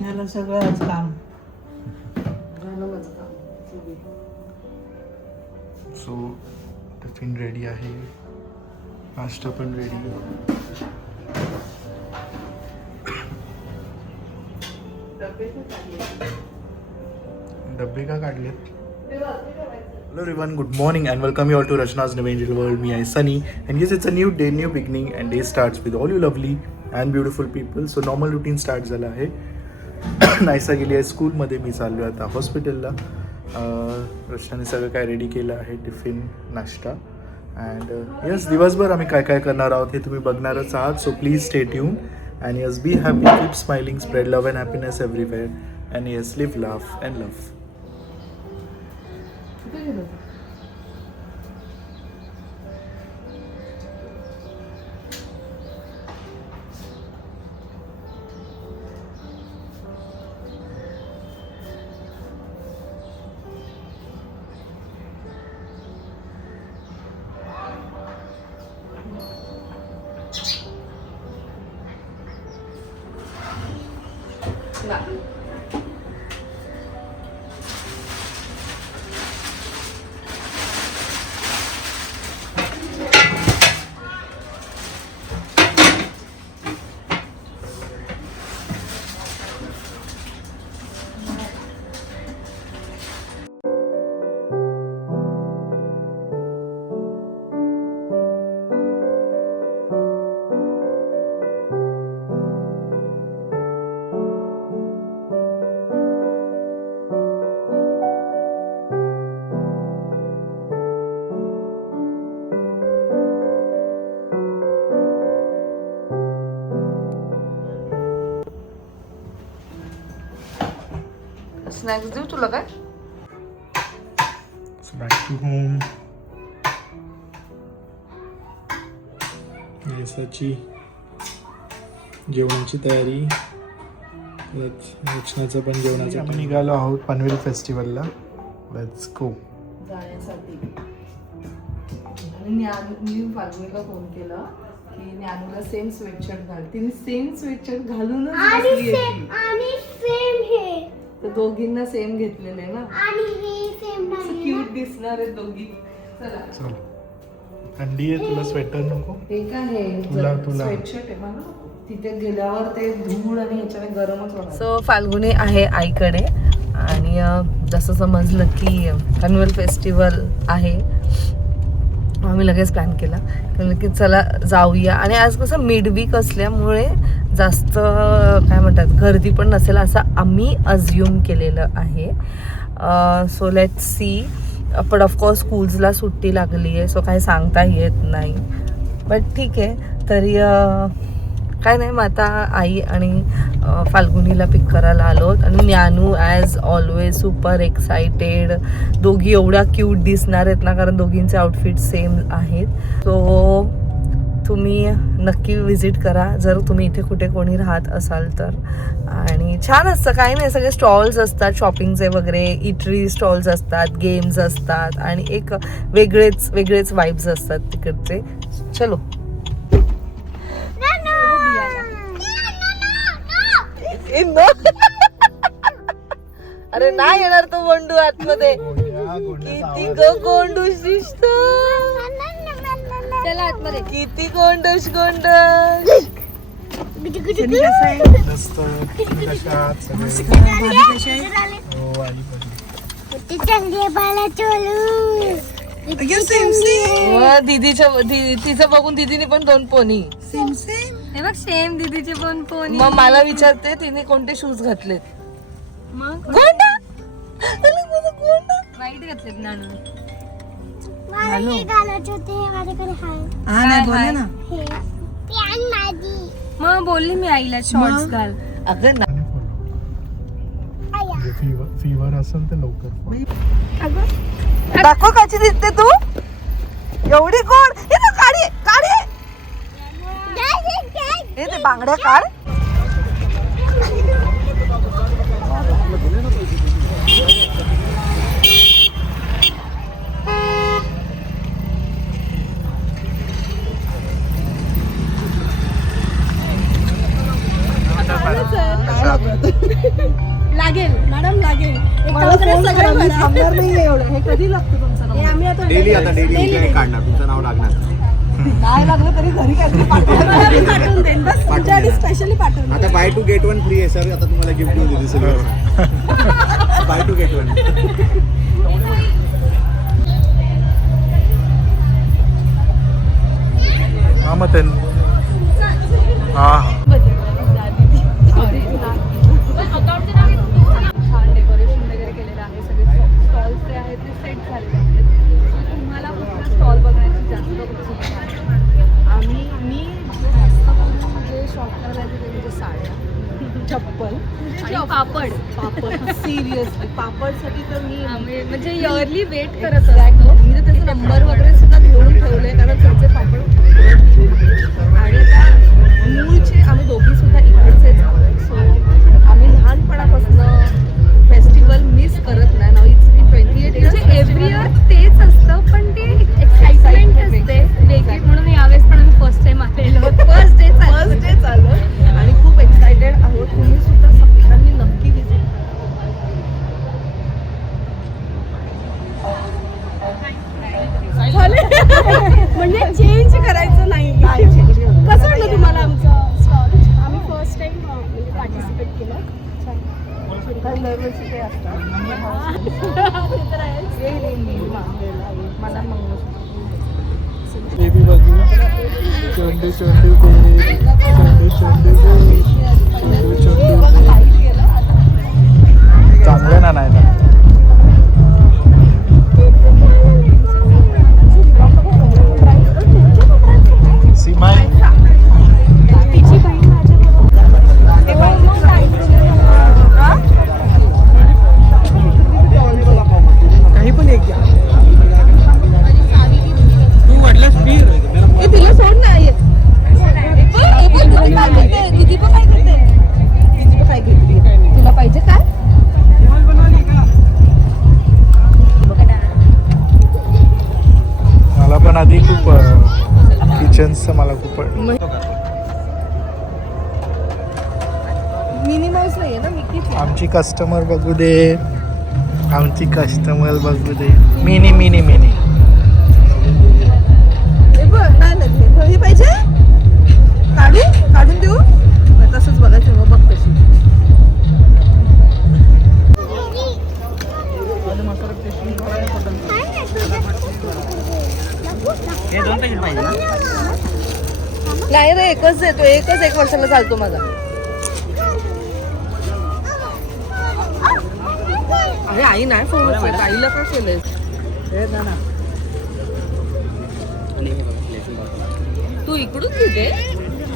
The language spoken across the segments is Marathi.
झालं सगळंच काम. सो टिफिन रेडी आहे, नाश्ता पण रेडी. डब्बे का काढलेत? Hello everyone, good morning and welcome you all to Rachna's New Angel World. Me, I Sunny, and yes, it's a new day, new beginning, and day starts with all you lovely and beautiful people. So normal routine start झाला आहे. नायसा गेली आहे स्कूलमध्ये, मी चाललो आहे आता हॉस्पिटलला. रचनाने सगळं काय रेडी केलं आहे, टिफिन, नाश्ता. अँड यस, दिवसभर आम्ही काय काय करणार आहोत हे तुम्ही बघणारच आहात. So please stay tune and yes, be happy, keep smiling, spread love and happiness everywhere, and yes, live laugh and love. Snacks देऊ तुला काय? Back to home. यशाची जेवणाची तयारी, रचनाचं पण जेवणाचं. आम्ही निघालो आहोत पनवेल फेस्टिवलला. Let's go. जाण्यासाठी मी फाल्गुनीला फोन केला की ज्ञानूला सेम स्वेटशर्ट घाल. तिने सेम स्वेटशर्ट घालूनच बसली आहे. तर दोघींना सेम घेतलेले ना, क्यूट दिसणार आहे दोघी. चला चल, थंडी आहे, तुला स्वेटर नको? हे काय आहे, स्वेटशर्ट आहे मला. तिथे गेल्यावर ते धूळ आणि ह्याच्याने गरमच होणार. सो फाल्गुनी आहे आईकडे आणि जसं समजलं की पनवेल फेस्टिवल आहे, आम्ही लगेच प्लॅन केला की चला जाऊया. आणि आज कसं मिडवीक असल्यामुळे जास्त काय म्हणतात गर्दी पण नसेल असं आम्ही अज्युम केलेलं आहे. So let's see. पण ऑफकोर्स स्कूल्सला सुट्टी लागली आहे, सो काही सांगता येत नाही. बट ठीक आहे, तरी काय नाही. मग आता आई आणि फाल्गुनीला पिक करायला आलो आणि ज्ञानू ॲज ऑलवेज सुपर एक्सायटेड. दोघी एवढ्या क्यूट दिसणार आहेत ना, कारण दोघींचे आउटफिट सेम आहेत. सो तुम्ही नक्की विजिट करा जर तुम्ही इथे कुठे कोणी राहत असाल तर. आणि छान असतं, काही नाही, सगळे स्टॉल्स असतात शॉपिंगचे वगैरे, इटरी स्टॉल्स असतात, गेम्स असतात आणि एक वेगळेच वाईब्स असतात तिकडचे. चलो. अरे नाही येणार तो गोंडू आतमध्ये. किती गोंडू शिस्त, चला आतमध्ये. किती गोंडूश तिचं बघून दीदीने पण 2 पोनी. हे बघ सेम दीदीचे पण पोनी. मग मला विचारते तिने कोणते शूज घातलेत. मग गोंडा वाईट घातलेत नानू. मग बोलली मी आईला शॉर्ट्स घाल. अगं फीवर असेल तर लवकर दाखव कशी दिसते तू, एवढी गोड. हे तो काढी काढी, हे ते बांगड्या काढ. मला फोन करा, मी थांबणार नाहीये एवढं. हे कधी लागतं तुमचं नाव? आम्ही आता डेली काढणार तुमचं नाव लागणार. नाही लागलं तरी घरी काहीतरी पाठवून देईन बस. तुमच्यासाठी स्पेशली पाठवून. आता buy two get one free आहे सर. आता तुम्हाला गिफ्ट देऊ देते सगळं. Buy two get one. हा मग ते हा छान डेकोरेशन वगैरे केलेलं आहे. सगळे स्टॉल्स जे आहेत ते सेट झालेले आहेत. तुम्हाला कुठला स्टॉल बघण्याची जास्त उत्सुकता आहे? मी जास्त करून जे शॉप करायला येते ते म्हणजे साड्या, चप्पल आणि पापड. सिरियसली पापडसाठी तर मी म्हणजे इयरली वेट करत असतो. मी तर त्याचा नंबर वगैरे सुद्धा घेऊन ठेवले कारण त्यांचे पापड आणि आता मूळचे आम्ही दोघी सुद्धा इकडचेच आहोत. सो आम्ही लहानपणापासून फेस्टिवल मिस करत नाही. नाव इट्स बीन 28 म्हणजे एव्हरी इयर तेच असतं, पण ते एक्साइटमेंट असते वेगळी. म्हणून यावेळेस पण आम्ही फर्स्ट टाइम आलेलो. फर्स्ट डे चालू आणि खूप एक्सायटेड आहोत. तुम्ही सुद्धा सगळ्यांनी नक्की विजिट म्हणजे चेंज करायचं नाही. कसं वाटलं तुम्हाला आमचं स्टॉल? आम्ही फर्स्ट टाइम पार्टिसिपेट केलं. लेवलचे ते असतात. मला बेबी बघू चंडू चंडू चांगलं ना नाही ना सीमाई तिची बहीण काही पण एक घ्या. तिला सोड ना. दीदी पण काय करते? दीदी पण काय घेतली? तुला पाहिजे काय? मला पण आधी खूप किचनचं मला खूप मिनी माऊस नाहीये ना, मिकीच आहे. आमची कस्टमर बघू दे. आमची कस्टमर बघू दे. मिनी मिनी मिनी हे बघ, नाही नाही हे पाहिजे. काढून देऊ. तसंच बघायचं मग बघ कशी. नाही रे, एकच देतो. एकच 1 वर्षाला चालतो माझा. अरे आई नाही फोन आईला काय केलंय? तू इकडून घेते.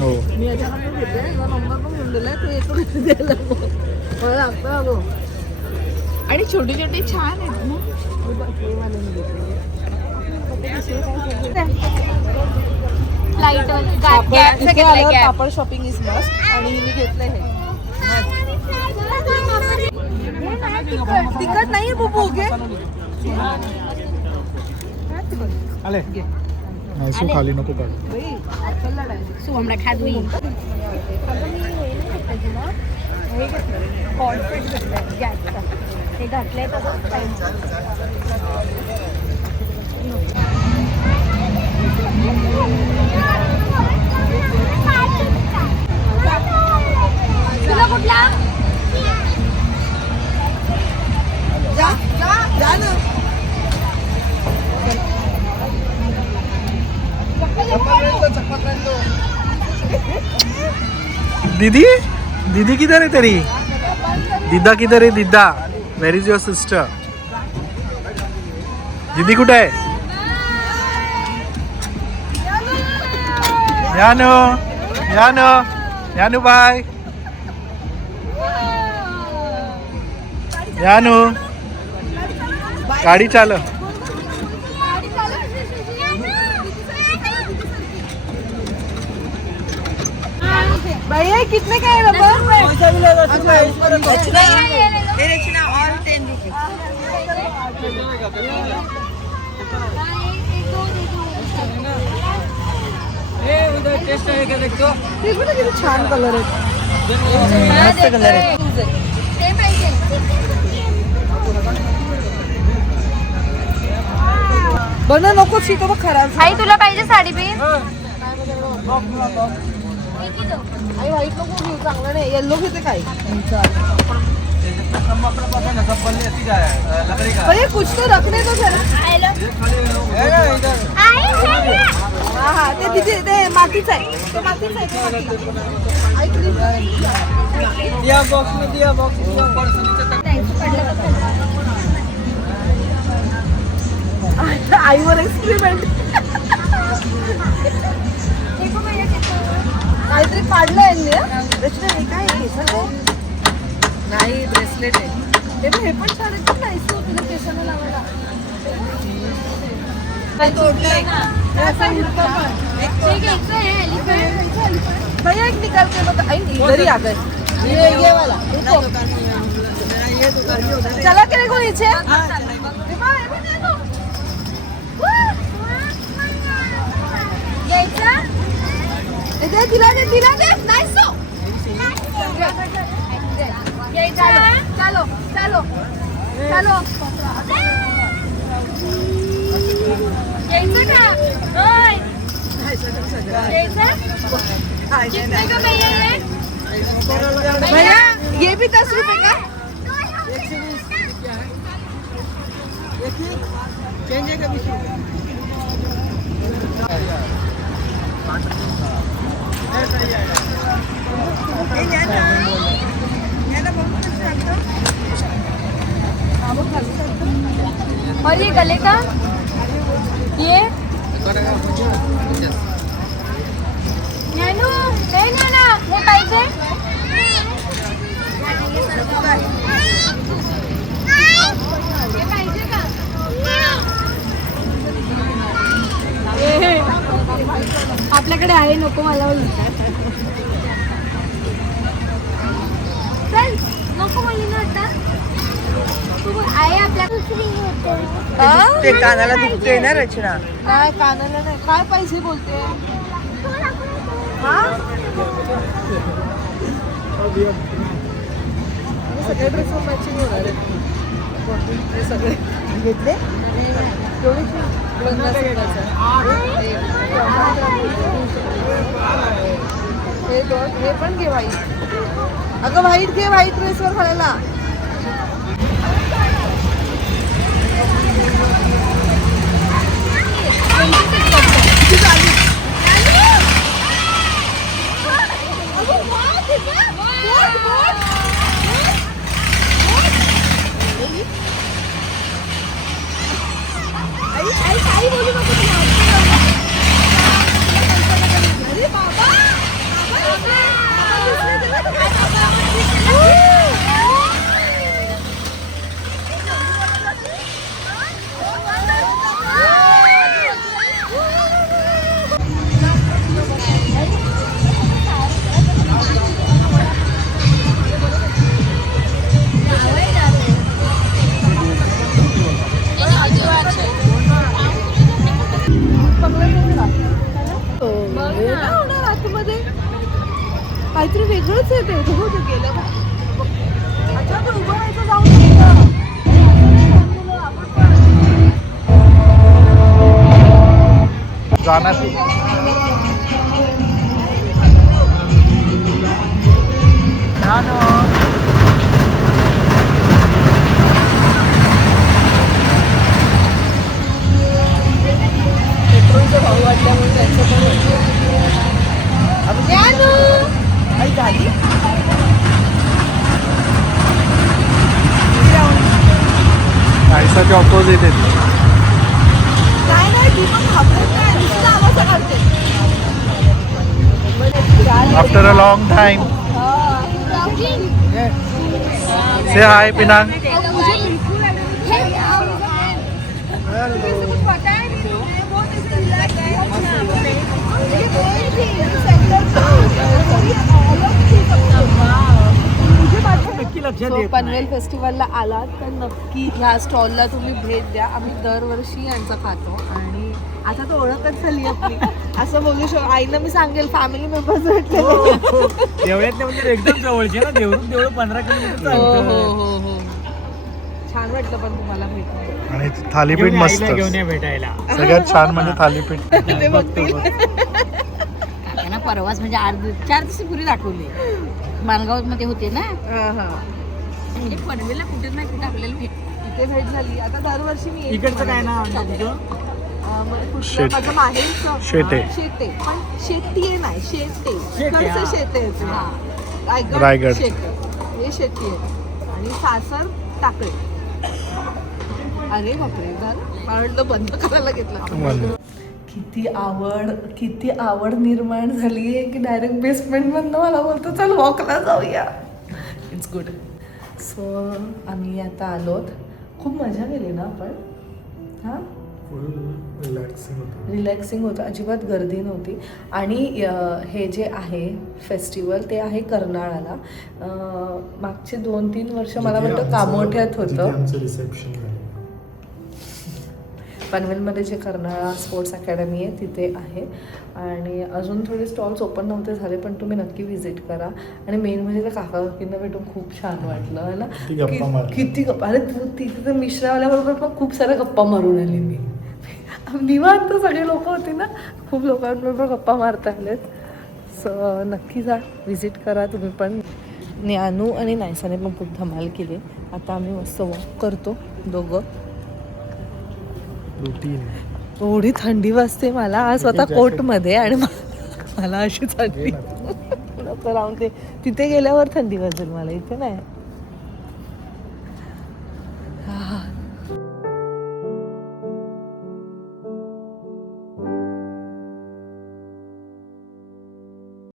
हो मी याच्याकडून घेते. नंबर पण घेऊन दिलाय. तू इकडून द्यायला मला लागतं अगो. आणि छोटी छोटी छान आहेत ना. पापड शॉपिंग इज मस्ट. आणि मी घेतलंय हे तिखट नाही बुबू. घे आले नाही सो खाली नको काढू. सो हमरा खात नाही. कॉन्फिडन्स गॅसचा हे घातलंय तसंच तुला कुठला जा ना. दीदी दीदी किधर है तेरी? दीदा किधर है? दीदा वेर इज योर सिस्टर? दीदी कुठे आहे? यानू यानू यानू बाय. यानू गाडी चालव. भैया कितने का है बाबा? किती छान कलर आहे. मस्त कलर आहे. बन नको शिको बघ खराब आई तुला पाहिजे साडी बिन आई व्हाईट नको घेऊ चांगलं नाही येल्लो घेते काय भैया कुछ तो रखने दो जरा हा हा ते तिथे ते मातीच आहे ते मातीच आहे ते माती. आई please. आता आईवर एक्सपेरिमेंट काहीतरी काढलं यांनी रचना हे काय केसाचं नाही ब्रेसलेट आहे हे पण छान आहे खूप नाईस आहे तुला केसाला लावायला काय तोडलंय भैया एक निकाल के बता आई इधर ही आ गए ये वाला रुको चला के देखो नीचे दिला दे नाइस चलो चलो चलो भैया ये भी 10 रुपए का चेंज है कभी और ये गले का ये नैनू हे ना हे पाहिजे हे पाहिजे का आपल्याकडे आहे नको मला चल नको बोलली ना आता तू आहे आपल्याकडे ते कानाला दुखते ना रचना काय कानाला नाही काय पैसे बोलते सगळे ड्रेस मॅचिंग होणार आहे सगळे घेतले हे पण घे व्हाईट अगं व्हाईट घे व्हाईट ड्रेसवर घालायला काहीतरी वेगळंच आहे ते गेलं अच्छा ते उभं राहायचं जाऊन पेट्रोलचा भाव वाढल्यामुळे त्यांचं पण आई झाली आयसाच्या ऑपोजिट आहे नाही ती पण घाबरत नाही नुसतं आवाज काढते आफ्टर अ लॉंग टाइम से हाय पिनांग पनवेल फेस्टिवलला आलात तर नक्की ह्या स्टॉलला तुम्ही भेट द्या आम्ही दरवर्षी यांचा खातो आणि आता तर ओळखच झाली आपली असं बोलू शकतो आईला मी सांगेल फॅमिली मेंबर्स भेटले देवळ्यात म्हणजे एकदम जवळचे ना देवळून 15 किलोमीटर हो छान वाटलं पण तुम्हाला भेटून. आणि थालीपीठ मस्त भेटायला सगळ्यात छान म्हणजे थालीपीठ. ते बघतील. त्यांना परवाच म्हणजे 4 दिवसापूर्वी दाखवले. माणगाव मध्ये होते ना. हा हा. म्हणजे पनवेलला कुठे ना कुठे आपल्याला भेट. इथे भेट झाली. आता दरवर्षी मी येते. इकडचं काय नाव तुझं? कुठलं माझं माहेरचं शेटे. शेटे पण शेती नाही शेटे शेटे, इकडचं हा. शेते रायगड. शेटे हे शेती आहे आणि सासर टाकळे. अरे बापरे झालं मला वाटलं बंद करायला घेतलं. किती आवड निर्माण झाली आहे की डायरेक्ट बेसमेंट मधनं मला बोलतो चल वॉकला जाऊया. It's good. सो आम्ही आता आलोत. खूप मजा केली ना आपण. हां रिलॅक्सिंग होतं. अजिबात गर्दी नव्हती. आणि हे जे आहे फेस्टिवल ते आहे कर्नाळाला. मागचे 2-3 वर्ष मला वाटतं कामोठ्यात होतं. आमचं रिसेप्शन पनवेलमध्ये जे कर्नाळा स्पोर्ट्स अकॅडमी आहे तिथे आहे. आणि अजून थोडे स्टॉल्स ओपन नव्हते झाले पण तुम्ही नक्की व्हिजिट करा. आणि मेन म्हणजे त्या काका काकींना भेटून खूप छान वाटलं आहे ना. किती गप्पा. अरे तिथे तर मिश्रावाल्याबरोबर पण खूप साऱ्या गप्पा मारून आली मी. निवांत सगळे लोक होते ना. खूप लोकांबरोबर गप्पा मारता आलेत. सो नक्की जा व्हिजिट करा तुम्ही पण. ज्ञानू आणि नायसाने पण खूप धमाल केली. आता आम्ही मस्त वॉक करतो दोघं. एवढी थंडी वाजते मला आज स्वतः कोटमध्ये आणि मला अशी थंडी नको राहून ते तिथे गेल्यावर थंडी वाजेल मला इथे नाही.